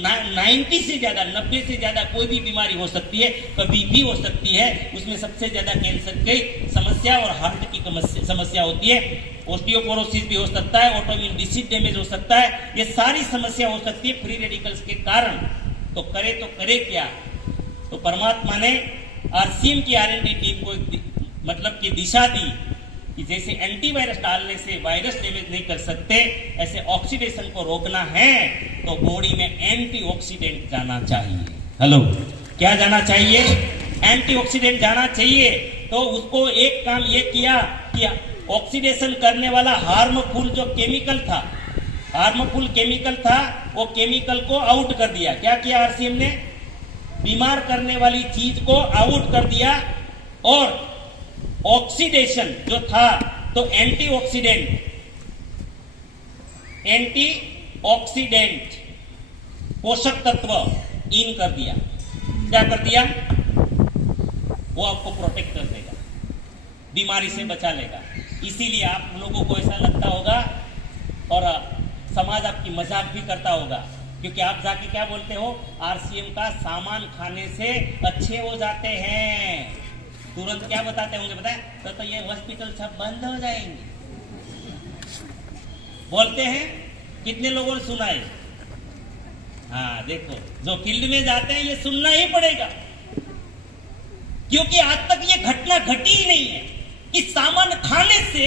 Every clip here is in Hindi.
90 से ज्यादा 90 से ज्यादा कोई भी बीमारी हो सकती है, कभी भी हो सकती है। उसमें सबसे ज्यादा कैंसर की समस्या और हार्ट की समस्या होती है। ऑस्टियोपोरोसिस भी हो सकता है, ऑटोइम्यून डिसीज डैमेज हो सकता है, ये सारी समस्या हो सकती है फ्री रेडिकल्स के कारण। तो करे क्या? तो परमात्मा ने आरसीएम की आरएनडी टीम को मतलब की दिशा दी कि जैसे एंटीवायरस डालने से वायरस डैमेज नहीं कर सकते, ऐसे ऑक्सीडेशन को रोकना है तो बॉडी में एंटीऑक्सीडेंट जाना चाहिए। हेलो, क्या जाना चाहिए? एंटीऑक्सीडेंट जाना चाहिए। तो उसको एक काम ये किया कि ऑक्सीडेशन करने वाला हार्मफुल जो केमिकल था, हार्मफुल केमिकल था, वो केमिकल को आउट कर दिया। क्या किया आरसीएम ने? बीमार करने वाली चीज को आउट कर दिया। और ऑक्सीडेशन जो था तो एंटीऑक्सीडेंट पोषक तत्व इन कर दिया। क्या कर दिया? वो आपको प्रोटेक्ट कर देगा, बीमारी से बचा लेगा। इसीलिए आप लोगों को ऐसा लगता होगा और समाज आपकी मजाक भी करता होगा, क्योंकि आप जाके क्या बोलते हो? आरसीएम का सामान खाने से अच्छे हो जाते हैं। तुरंत क्या बताते होंगे पता है? तो ये हॉस्पिटल सब बंद हो जाएंगे बोलते हैं। कितने लोगों ने सुना है? हाँ, देखो, जो फील्ड में जाते हैं ये सुनना ही पड़ेगा, क्योंकि आज तक ये घटना घटी ही नहीं है कि सामान खाने से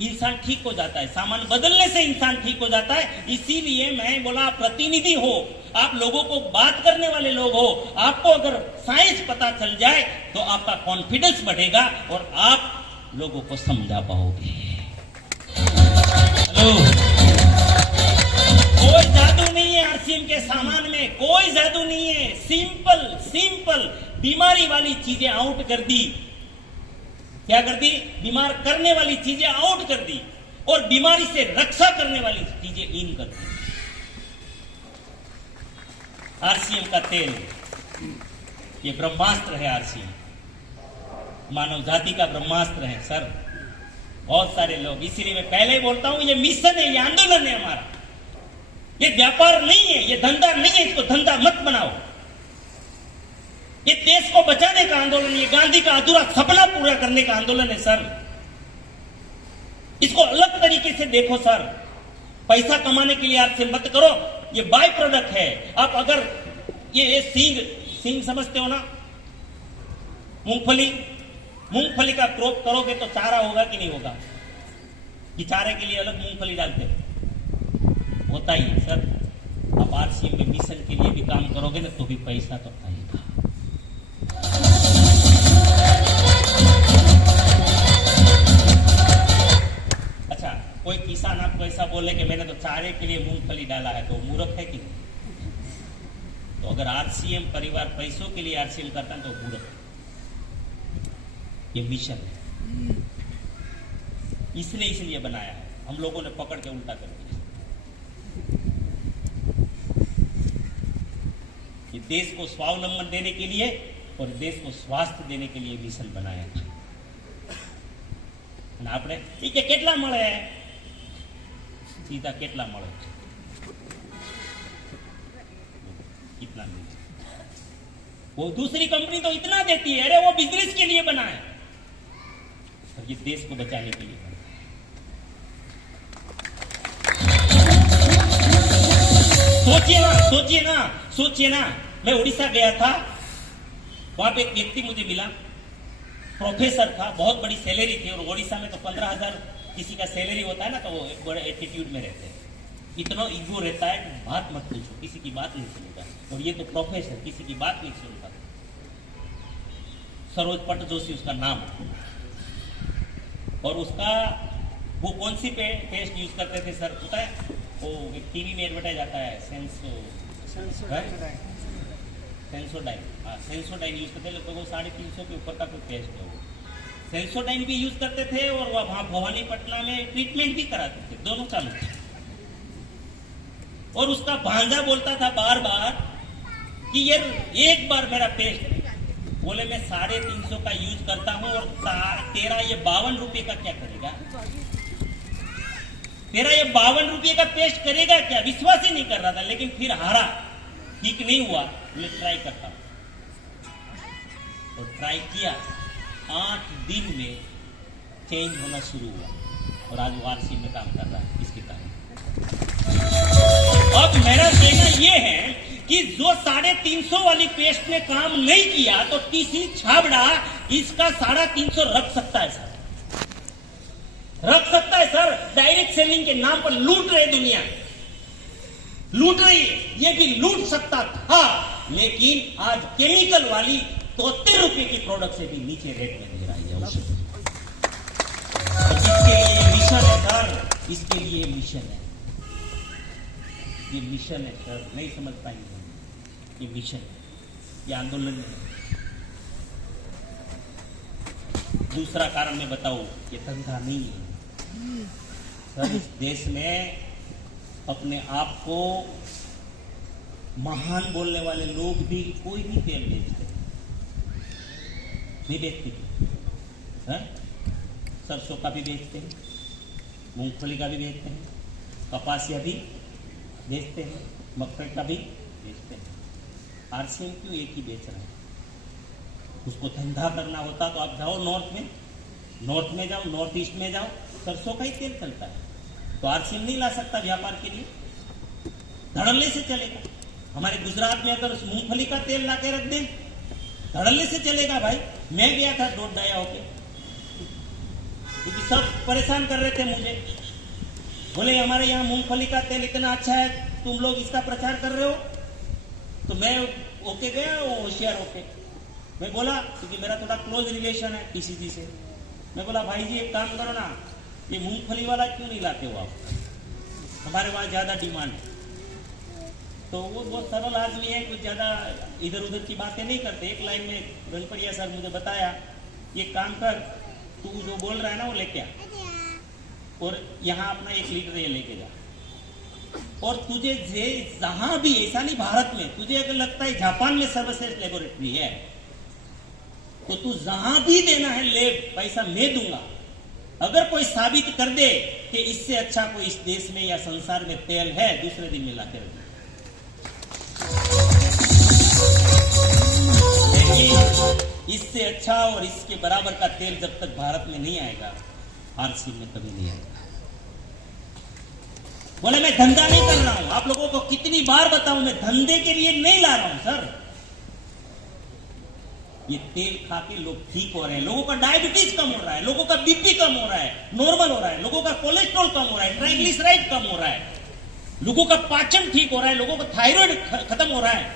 इंसान ठीक हो जाता है, सामान बदलने से इंसान ठीक हो जाता है। इसीलिए मैं बोला, प्रतिनिधि हो आप, लोगों को बात करने वाले लोग हो, आपको अगर साइंस पता चल जाए तो आपका कॉन्फिडेंस बढ़ेगा और आप लोगों को समझा पाओगे। हेलो, कोई जादू नहीं है आरसीएम के सामान में, कोई जादू नहीं है। सिंपल बीमारी वाली चीजें आउट कर दी। क्या कर दी? बीमार करने वाली चीजें आउट कर दी और बीमारी से रक्षा करने वाली चीजें इन कर दी। आरसीएम का तेल ये ब्रह्मास्त्र है। आरसीएम मानव जाति का ब्रह्मास्त्र है सर। बहुत सारे लोग, इसीलिए मैं पहले ही बोलता हूं, ये मिशन है, ये आंदोलन है हमारा। ये व्यापार नहीं है, ये धंधा नहीं है, इसको धंधा मत बनाओ। ये देश को बचाने का आंदोलन, ये गांधी का अधूरा सपना पूरा करने का आंदोलन है सर। इसको अलग तरीके से देखो सर। पैसा कमाने के लिए आपसे मत करो, ये बाय प्रोडक्ट है। आप अगर ये सींग समझते हो ना, मूंगफली का क्रॉप करोगे तो चारा होगा कि नहीं होगा? कि चारे के लिए अलग मूंगफली डालते होता ही है सर। आप आरसीएम में मिशन के लिए भी काम करोगे ना तो भी पैसा तो आएगा। अच्छा, कोई किसान आपको ऐसा बोले कि मैंने तो चारे के लिए मूंगफली डाला है, तो मूर्ख है कि नहीं? तो अगर आरसीएम परिवार पैसों के लिए आरसीएम करता है तो मूर्ख है। ये मिशन है, इसलिए बनाया है। हम लोगों ने पकड़ के उल्टा कर दिया। ये देश को स्वावलंबन देने के लिए और देश को स्वास्थ्य देने के लिए मिशन बनाया था। આપણે એ કે કેટલા મળે सीधा કેટલા મળે कितना नहीं। वो दूसरी कंपनी तो इतना देती है, अरे वो बिजनेस के लिए बना है और ये देश को बचाने के लिए बना है। सोचिए ना, मैं उड़ीसा गया था, वहां पे एक व्यक्ति मुझे मिला, प्रोफेसर था, बहुत बड़ी सैलरी थी। और ओडिशा में तो 15,000 किसी का सैलरी होता है ना, तो वो एक बड़े एटीट्यूड में रहते हैं, इतना ईगो रहता है कि बात मत पूछो, किसी की बात नहीं सुनता। और ये तो प्रोफेसर, किसी की बात नहीं सुनता। सरोज पट जोशी उसका नाम, और उसका वो कौन सी पेस्ट यूज करते थे सर पता है? वो टीवी में एडवर्टाइज आता है, सेंसोडाइन। हाँ, सेंसोडाइन यूज करते लगभग 350 के ऊपर का कोई पेस्ट है। वो सेंसोडाइन भी यूज करते थे और वहां भवानीपटना में ट्रीटमेंट भी कराते थे, दोनों चालू थे। और उसका भांजा बोलता था बार बार कि यार एक बार मेरा पेस्ट, बोले मैं 350 का यूज करता हूं और तेरा ये 52 रुपए का क्या करेगा? तेरा ये 52 रुपये का पेस्ट करेगा क्या? विश्वास ही नहीं कर रहा था, लेकिन फिर हारा, ठीक नहीं हुआ, मैं ट्राई करता हूं। और ट्राई किया, 8 दिन में चेंज होना शुरू हुआ और आज वो आरसी में काम कर रहा है इसके कारण। अब मेरा कहना ये है कि जो 350 वाली पेस्ट ने काम नहीं किया तो तीसरी छाबड़ा इसका 350 रख सकता है सर, रख सकता है सर। डायरेक्ट सेलिंग के नाम पर लूट रहे दुनिया, लूट रही है, ये भी लूट सकता था, लेकिन आज केमिकल वाली 73 रुपए की प्रोडक्ट से भी नीचे रेट में दे रही है उसे। इसके लिए मिशन है सर, इसके लिए मिशन है, ये मिशन है सर, नहीं समझ पाएंगे, ये मिशन है, ये आंदोलन है। दूसरा कारण मैं बताऊं, ये धंधा नहीं है सर। इस देश में अपने आप को महान बोलने वाले लोग भी कोई भी तेल बेचते नहीं, बेचते हैं, सरसों का भी बेचते हैं, मूंगफली का भी बेचते हैं, कपासिया भी बेचते हैं, मक्का का भी बेचते हैं। आरसीएम क्यों एक ही बेच रहा है? उसको धंधा करना होता तो आप जाओ नॉर्थ में जाओ, नॉर्थ ईस्ट में जाओ, सरसों का ही तेल चलता है, तो आरसीएम नहीं ला सकता व्यापार के लिए, धड़ल्ले से चलेगा। हमारे गुजरात में अगर मूंगफली का तेल ला के रख दें, धड़ल्ले से चलेगा भाई। मैं गया था डोट डाया होके, क्योंकि सब परेशान कर रहे थे मुझे, बोले हमारे यहाँ मूंगफली का तेल इतना अच्छा है, तुम लोग इसका प्रचार कर रहे हो। तो मैं ओके गया, होशियार होके मैं बोला, क्योंकि मेरा थोड़ा क्लोज रिलेशन है पीसीजी से, मैं बोला भाई जी एक काम करो ना, ये मूंगफली वाला क्यों नहीं लाते हो आप, हमारे वहां ज्यादा डिमांड है। तो वो बहुत सरल आदमी है, कुछ ज्यादा इधर उधर की बातें नहीं करते। एक लाइन में गणपड़िया सर मुझे बताया, ये काम कर, तू जो बोल रहा है ना वो लेके आ, और यहाँ अपना 1 लीटर ये लेके जा, और तुझे जहां भी, ऐसा नहीं भारत में, तुझे अगर लगता है जापान में सर्वश्रेष्ठ लेबोरेटरी है तो तू जहां भी देना है ले, पैसा मैं दूंगा। अगर कोई साबित कर दे कि इससे अच्छा कोई इस देश में या संसार में तेल है, दूसरे दिन में लाके रख, लेकिन इससे अच्छा और इसके बराबर का तेल जब तक भारत में नहीं आएगा, आरसी में कभी नहीं आएगा। बोले मैं धंधा नहीं कर रहा हूं, आप लोगों को कितनी बार बताऊं, मैं धंधे के लिए नहीं ला रहा हूं सर। ये तेल खा के लोग ठीक हो रहे हैं, लोगों का डायबिटीज कम हो रहा है, लोगों का बीपी कम हो रहा है, नॉर्मल हो रहा है, लोगों का कोलेस्ट्रॉल कम हो रहा है, ट्राइग्लिसराइड कम हो रहा है, लोगों का पाचन ठीक हो रहा है, लोगों का थायराइड खत्म हो रहा है,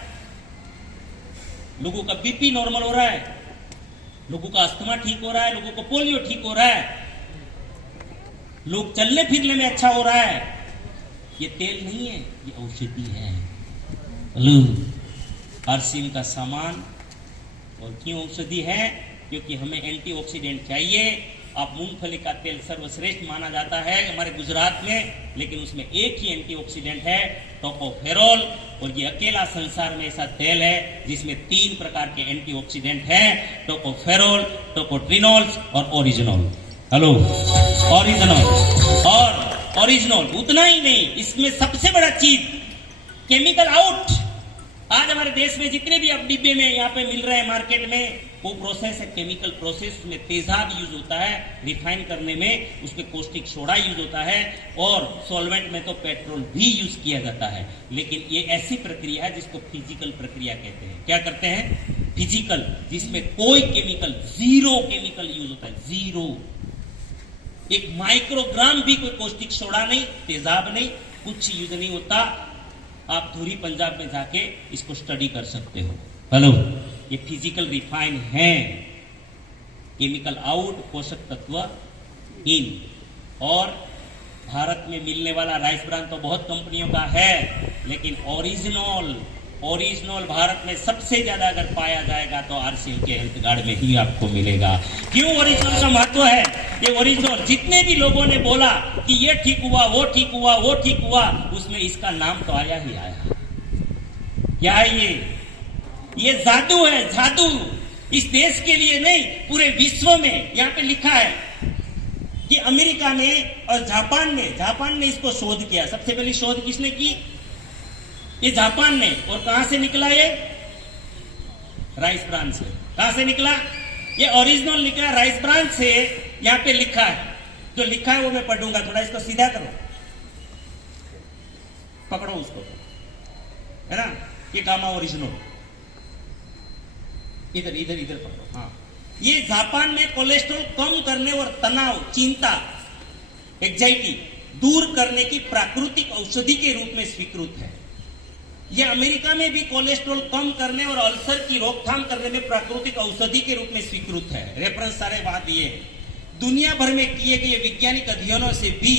लोगों का बीपी नॉर्मल हो रहा है, लोगों का अस्थमा ठीक हो रहा है, लोगों को पोलियो ठीक हो रहा है, लोग चलने फिरने में अच्छा हो रहा है। ये तेल नहीं है, ये औषधि है। आरसीएम का सामान, और क्यों औषधि है? क्योंकि हमें एंटीऑक्सीडेंट चाहिए। अब मूंगफली का तेल सर्वश्रेष्ठ माना जाता है हमारे गुजरात में, लेकिन उसमें एक ही एंटीऑक्सीडेंट है, टोकोफेरोल, और ये अकेला संसार में ऐसा तेल है जिसमें 3 प्रकार के एंटीऑक्सीडेंट हैं, टोकोफेरोल, टोकोट्रिनोल और ओरिजिनोल। हेलो, ओरिजिनोल और ओरिजिनल। उतना ही नहीं, इसमें सबसे बड़ा चीज केमिकल आउट। आज हमारे देश में जितने भी अब डिब्बे में यहाँ पे मिल रहे हैं मार्केट में, वो प्रोसेस है केमिकल प्रोसेस, उसमें तेजाब यूज होता है रिफाइन करने में, उसमें कॉस्टिक सोडा यूज होता है, और सॉल्वेंट में तो पेट्रोल भी यूज किया जाता है। लेकिन ये ऐसी प्रक्रिया है जिसको फिजिकल प्रक्रिया कहते हैं। क्या करते हैं? फिजिकल, जिसमें कोई केमिकल, 0 केमिकल यूज होता है, 0, एक माइक्रोग्राम भी कोई कॉस्टिक सोडा नहीं, तेजाब नहीं, कुछ यूज नहीं होता। आप धूरी पंजाब में जाके इसको स्टडी कर सकते हो। हेलो, ये फिजिकल रिफाइन है, केमिकल आउट, पोषक तत्व इन। और भारत में मिलने वाला राइस ब्रांड तो बहुत कंपनियों का है, लेकिन ओरिजिनल भारत में सबसे ज्यादा अगर पाया जाएगा तो आरसीएम के हेल्थ गार्ड में ही आपको मिलेगा। क्यों ओरिजिनल का महत्व है? ये ओरिजिनल, जितने भी लोगों ने बोला कि ये ठीक हुआ, वो ठीक हुआ, वो ठीक हुआ, उसमें इसका नाम तो आया ही आया। क्या है ये जादू है, जादू। इस देश के लिए नहीं, पूरे विश्व में। यहाँ पे लिखा है कि अमेरिका में और जापान ने इसको शोध किया। सबसे पहली शोध किसने की? ये जापान ने। और कहां से निकला ये? राइस ब्रान से। कहां से निकला? ये ओरिजिनल निकला राइस ब्रान से। यहां पे लिखा है, जो लिखा है वो मैं पढ़ूंगा, थोड़ा इसको सीधा करो, पकड़ो उसको, है ना? ये गामा ओरिजिनल, इधर इधर इधर पकड़ो। हाँ, ये जापान में कोलेस्ट्रॉल कम करने और तनाव, चिंता, एंजाइटी दूर करने की प्राकृतिक औषधि के रूप में स्वीकृत है। यह अमेरिका में भी कोलेस्ट्रॉल कम करने और अल्सर की रोकथाम करने में प्राकृतिक औषधि के रूप में स्वीकृत है। रेफरेंस सारे वहां दिए। दुनिया भर में किए गए वैज्ञानिक अध्ययनों से भी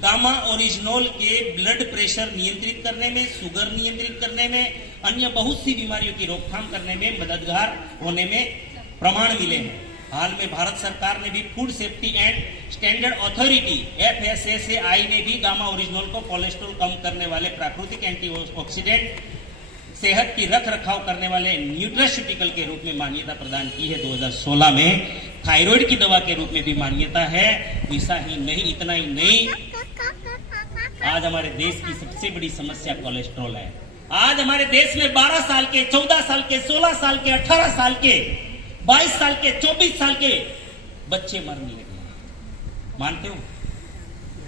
गामा ओरिजिनोल के ब्लड प्रेशर नियंत्रित करने में, शुगर नियंत्रित करने में, अन्य बहुत सी बीमारियों की रोकथाम करने में मददगार होने में प्रमाण मिले हैं। हाल में भारत सरकार ने भी food safety and standard authority FSSAI ने भी गामा ओरिजिनोल को कोलेस्ट्रॉल कम करने वाले प्राकृतिक एंटीऑक्सीडेंट, सेहत की रख रखाव करने वाले न्यूट्रास्यूटिकल के रूप में मान्यता प्रदान की है। 2016 में थायराइड की दवा के रूप में भी मान्यता है। ऐसा ही नहीं, इतना ही नहीं, आज हमारे देश की सबसे बड़ी समस्या कोलेस्ट्रॉल है। आज हमारे देश में 12 साल के, 14 साल के, 16 साल के, 18 साल के, 22 साल के, 24 साल के बच्चे मरने लगे हैं। मानते हो?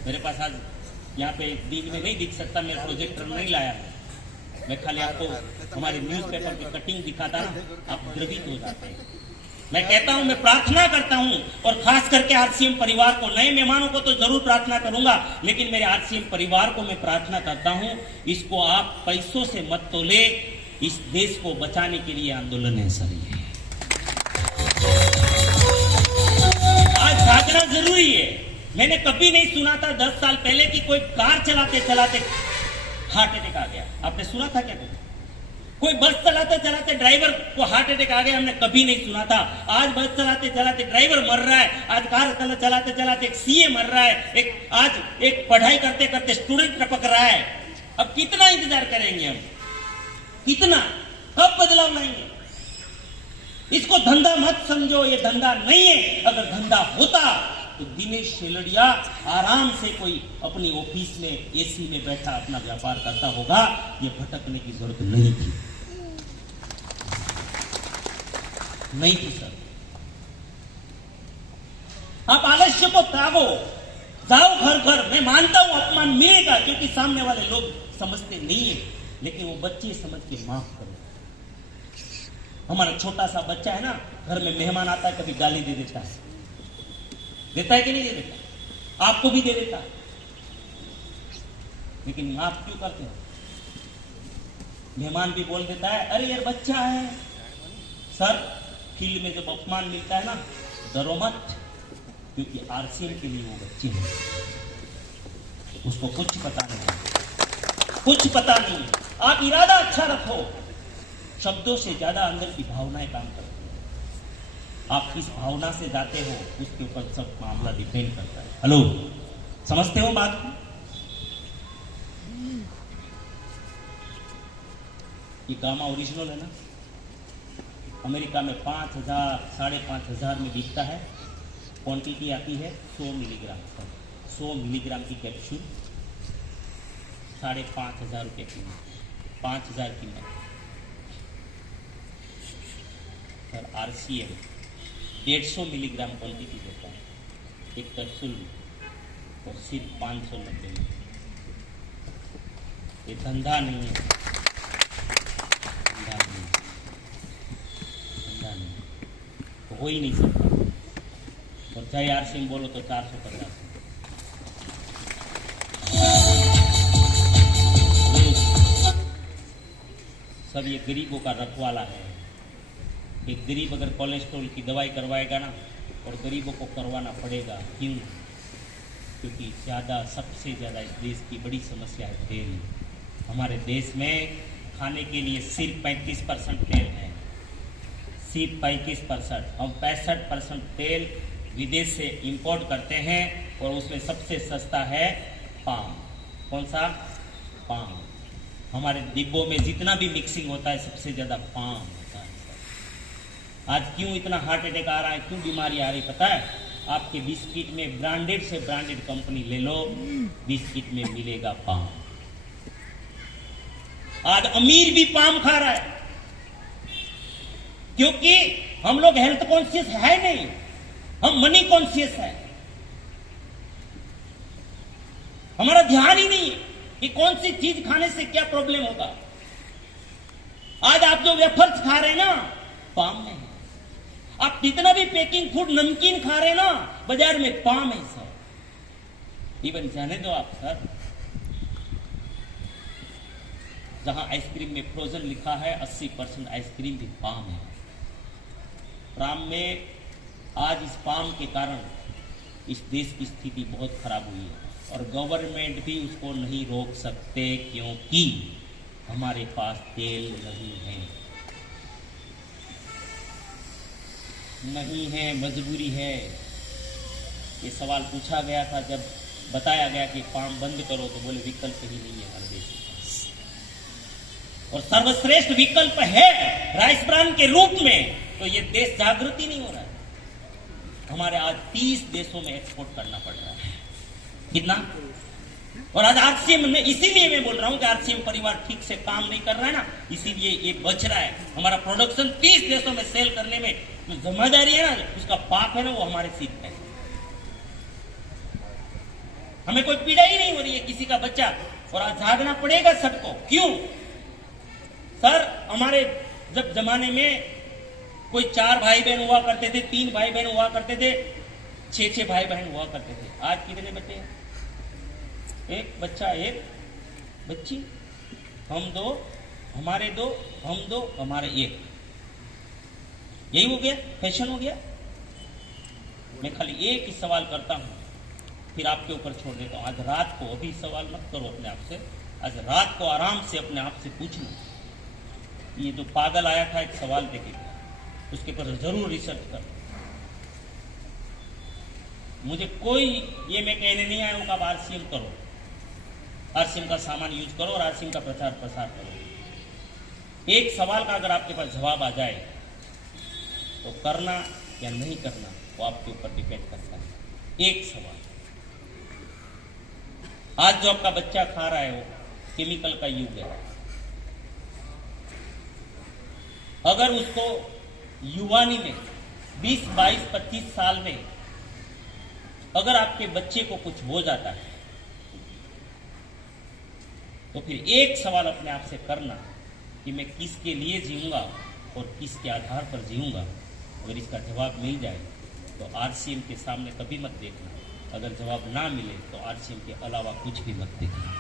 मेरे पास आज यहाँ पे दिन में नहीं दिख सकता, मैं प्रोजेक्टर नहीं लाया, मैं खाली आपको हमारे न्यूज़पेपर की कटिंग दिखाता ना, आप द्रवित हो जाते हैं। मैं कहता हूं, मैं प्रार्थना करता हूं, और खास करके आरसीएम परिवार को, नए मेहमानों को तो जरूर प्रार्थना करूंगा, लेकिन मेरे आरसीएम परिवार को मैं प्रार्थना करता हूं, इसको आप पैसों से मत तोले, इस देश को बचाने के लिए आंदोलन है सर। ये आज जागना जरूरी है। मैंने कभी नहीं सुना था 10 साल पहले कि कोई कार चलाते चलाते हार्ट अटैक आ गया। आपने सुना था क्या? कोई बस चलाते चलाते ड्राइवर को हार्ट अटैक आ गया, हमने कभी नहीं सुना था। आज बस चलाते चलाते ड्राइवर मर रहा है, आज कार चलाते चलाते एक सीए मर रहा है, आज एक पढ़ाई करते करते स्टूडेंट टपक रहा है। अब कितना इंतजार करेंगे हम? कितना? कब बदलाव लाएंगे? इसको धंधा मत समझो, ये धंधा नहीं है। अगर धंधा होता तो दिनेश शेलड़िया आराम से कोई अपनी ऑफिस में एसी में बैठा अपना व्यापार करता होगा, ये भटकने की जरूरत नहीं थी, नहीं थी सर। आप आलस्य को त्यागो, जाओ घर घर। मैं मानता हूं अपमान मिलेगा, क्योंकि सामने वाले लोग समझते नहीं है, लेकिन वो बच्चे समझ के माफ करो। हमारा छोटा सा बच्चा है ना, घर में मेहमान आता है, कभी गाली दे देता है, देता है कि नहीं दे देता? आपको भी दे देता है, लेकिन माफ क्यों करते हो? मेहमान भी बोल देता है, अरे यार बच्चा है। सर, फील्ड में जब अपमान मिलता है ना, डरो मत, क्योंकि आरसीएम के लिए वो बच्चे हैं, उसको कुछ पता नहीं, कुछ पता नहीं। आप इरादा अच्छा रखो, शब्दों से ज्यादा अंदर की भावनाएं काम करती है। आप किस भावना से जाते हो, उसके ऊपर सब मामला डिपेंड करता है। हेलो, समझते हो बात को? ये गामा ओरिजिनल है ना, अमेरिका में 5,000, 5,500 में बिकता है। क्वांटिटी आती है 100 मिलीग्राम, 100 मिलीग्राम की कैप्सूल 5,500 रुपये कीमत, 5,000 कीमत। और आरसीएम 150 मिलीग्राम क्वांटिटी देता है एक कैप्सूल में, और सिर्फ 590 में। ये धंधा नहीं है, धंधा नहीं, धंधा नहीं, तो हो ही नहीं सकता। और चाहे आरसीएम बोलो तो 450। सब ये गरीबों का रखवाला है। एक गरीब अगर कोलेस्ट्रॉल की दवाई करवाएगा ना, और गरीबों को करवाना पड़ेगा, क्यों? क्योंकि सबसे ज़्यादा इस देश की बड़ी समस्या है तेल। हमारे देश में खाने के लिए सिर्फ 35% तेल है, सिर्फ 35%। हम 65% तेल विदेश से इंपोर्ट करते हैं, और उसमें सबसे सस्ता है पाम। कौन सा? पाम। हमारे डिब्बों में जितना भी मिक्सिंग होता है, सबसे ज़्यादा पाम होता है। आज क्यों इतना हार्ट अटैक आ रहा है, क्यों बीमारी आ रही पता है? आपके बिस्किट में ब्रांडेड से ब्रांडेड कंपनी ले लो, बिस्किट में मिलेगा पाम। आज अमीर भी पाम खा रहा है, क्योंकि हम लोग हेल्थ कॉन्शियस है नहीं, हम मनी कॉन्शियस है। हमारा ध्यान ही नहीं है कि कौन सी चीज खाने से क्या प्रॉब्लम होगा। आज आप जो वेफर्स खा रहे हैं ना, पाम में है। आप जितना भी पैकिंग फूड नमकीन खा रहे हैं ना, बाजार में पाम है सर। इवन जाने दो आप सर, जहां आइसक्रीम में फ्रोजन लिखा है 80% आइसक्रीम भी पाम है। पाम में आज इस पाम के कारण इस देश की स्थिति बहुत खराब हुई है, और गवर्नमेंट भी उसको नहीं रोक सकते, क्योंकि हमारे पास तेल नहीं है, मजबूरी है। ये सवाल पूछा गया था, जब बताया गया कि पाम बंद करो तो बोले विकल्प ही नहीं है हमारे देश के पास, और सर्वश्रेष्ठ विकल्प है राइस ब्रान के रूप में, तो ये देश जागृति नहीं हो रहा है। हमारे आज 30 देशों में एक्सपोर्ट करना पड़ रहा है। कितना? और आज आरसीएम में, इसीलिए मैं बोल रहा हूं कि आरसीएम परिवार ठीक से काम नहीं कर रहा है ना, इसीलिए ये बच रहा है। हमारा प्रोडक्शन 30 देशों में सेल करने में जो जिम्मेदारी है ना, उसका पाप है ना, वो हमारे सिर पे है। हमें कोई पीड़ा ही नहीं हो रही है किसी का बच्चा, और आज जागना पड़ेगा सबको। क्यों सर? हमारे जब जमाने में कोई 4 भाई बहन हुआ करते थे, 3 भाई बहन हुआ करते थे, 6 भाई बहन हुआ करते थे। आज कितने बच्चे हैं? 1 बच्चा 1 बच्ची, हम 2, हमारे 2, हम 2, हमारे 1। यही हो गया, फैशन हो गया। मैं खाली एक ही सवाल करता हूं, फिर आपके ऊपर छोड़ देता हूं। आज रात को, अभी सवाल मत करो अपने आप से, आज रात को आराम से अपने आप से पूछना। ये जो पागल आया था, एक सवाल देके गया, उसके ऊपर जरूर रिसर्च कर। मुझे कोई ये मैं कहने नहीं आया हूं कि आप आरसीएम करो, आरसीएम का सामान यूज करो और आरसीएम का प्रचार प्रसार करो। एक सवाल का अगर आपके पास जवाब आ जाए तो करना या नहीं करना वो आपके ऊपर डिपेंड करता है। एक सवाल। आज जो आपका बच्चा खा रहा है वो केमिकल का युग है। अगर उसको युवानी में 20, 22, 25 साल में अगर आपके बच्चे को कुछ हो जाता है, तो फिर एक सवाल अपने आप से करना कि मैं किसके लिए जीऊंगा और किसके आधार पर जीऊंगा। अगर इसका जवाब मिल जाए तो आरसीएम के सामने कभी मत देखना, अगर जवाब ना मिले तो आरसीएम के अलावा कुछ भी मत देखना।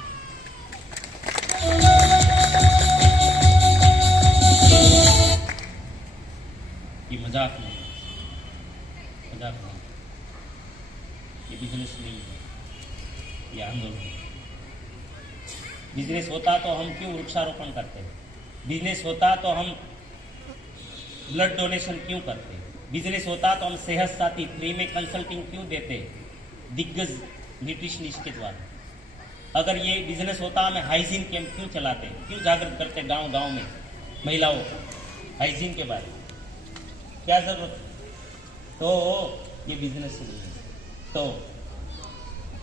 ये मजाक नहीं, मजाक नहीं, ये बिजनेस नहीं है, ये आंदोलन। बिजनेस होता तो हम क्यों वृक्षारोपण करते हैं? बिजनेस होता तो हम ब्लड डोनेशन क्यों करते? बिजनेस होता तो हम सेहत साथी फ्री में कंसल्टिंग क्यों देते दिग्गज न्यूट्रिशनिस्ट के द्वारा? अगर ये बिजनेस होता हमें हाइजीन कैंप क्यों चलाते, क्यों जागृत करते गांव गांव में महिलाओं हाइजीन के बारे में? क्या जरूरत? तो ये बिजनेस नहीं है। तो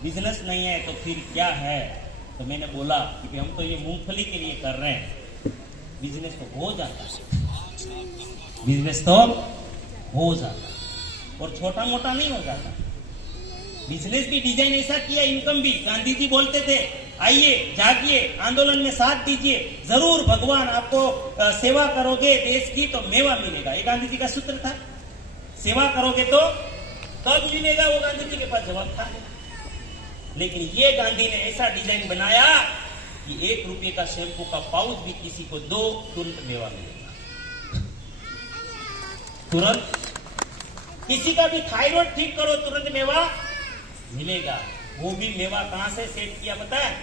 बिजनेस नहीं है तो फिर क्या है? तो मैंने बोला कि हम तो ये मूंगफली के लिए कर रहे हैं। बिजनेस तो हो जाता है, बिजनेस तो हो जाता, और छोटा मोटा नहीं हो जाता। बिजनेस भी डिजाइन ऐसा किया, इनकम भी। गांधी जी बोलते थे, आइए जागिए, आंदोलन में साथ दीजिए, जरूर भगवान आपको सेवा करोगे देश की तो मेवा मिलेगा। ये गांधी जी का सूत्र था। सेवा करोगे तो कब मिलेगा, वो गांधी जी के पास जवाब था। लेकिन ये गांधी ने ऐसा डिजाइन बनाया कि 1 रुपये का शैम्पू का पाउच भी किसी को दो, तुरंत मेवा मिलेगा। तुरंत किसी का भी थायराइड ठीक करो, तुरंत मेवा मिलेगा। वो भी मेवा कहां से सेट किया पता है?